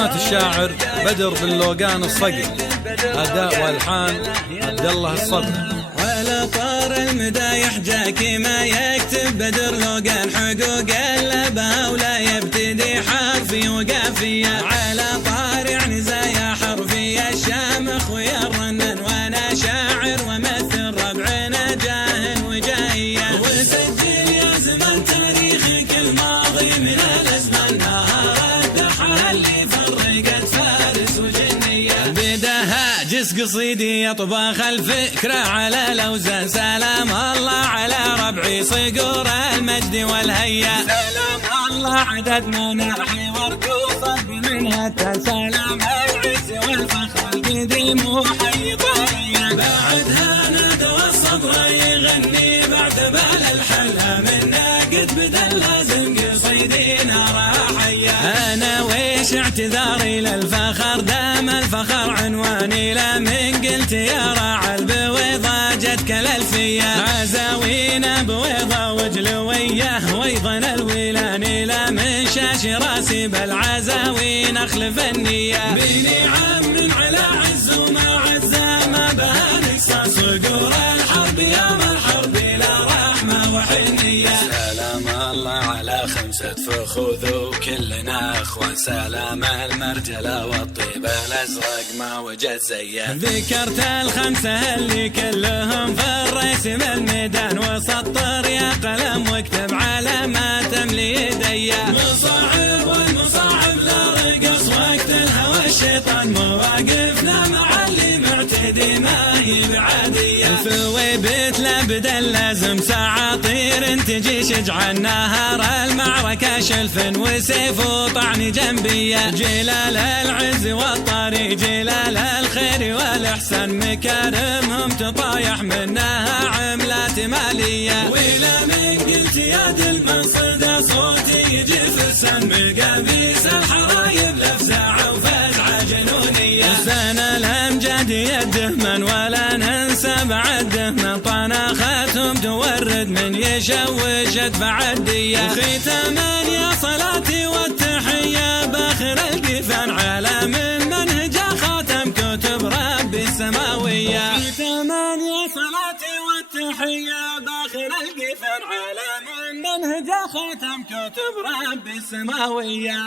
كلمات الشاعر بدر بن لوقان الصقر، أداء والحان عبد الله الصبر. ولا طار المدايح جاكي ما يكتب بدر لوقان حقوق اللبا ولا يبتدي حرفي وقافية على طار يعني زي حرفي الشامخ ويا الرنن وانا شاعر ومثل ربعنا جاه وجاية وسجل يا زمن تاريخك الماضي من الازمان نهار الدحى اللي فرقت فارس وجنية بدها جس قصيدي يطبخ الفكرة على لوزة سلام الله على ربعي صقور المجد والهيا سلام الله عدد مناحي وركوفة منها سلام العز والفخر القديم وحي طرية بعدها نادى والصبر يغني باعتبال الحلا من ناقد بدل لازم قصيدينا راحية أنا ويش اعتذاري للفخر دام الفخر عنواني لمن قلت يا راعى البويضة جتك الألفية عزاوينا بويضة وجلوية ويضا الويلاني لمن شاش راسي بالعزاوين أخلف النية بيني عم على عز وما عزا ما بها نكسر صقور الحرب يوم الحرب لا رحمة وحنية سلام الله على خمسة فخوذ وكلنا اخوان سلام المرجلة والطيب الازرق ما وجد زيه ذكرت الخمسة اللي كلهم في الرسم الميدان وسطر يا قلم واكتب على ما تملي يدي مصاعب والمصاعب لا رقص وقت الهوى الشيطان مواقفنا مع اللي معتدي ما هي بعادية في بيت لابد لازم ساعطير تجي شجع النهار المعركة شلف وسيف وطعن جنبية جلال العز والطريق جلال الخير والإحسان مكارمهم تطايح منها عملات مالية وإلى من قلت يا دي المنصدة صوتي يجي في السن مقابيس الحرايب لفزعة وفزعة جنونية سنة الأمجاد يدهمن ولا ننسى بعد دهمن طناختهم تورد من يشوش ادفع الدية ختاما يا صلاتي والتحية باخر القفان على من منهجه خاتم كتب ربي السماوية ختاما يا صلاتي والتحية باخر القفان على من منهجه خاتم كتب ربي السماوية.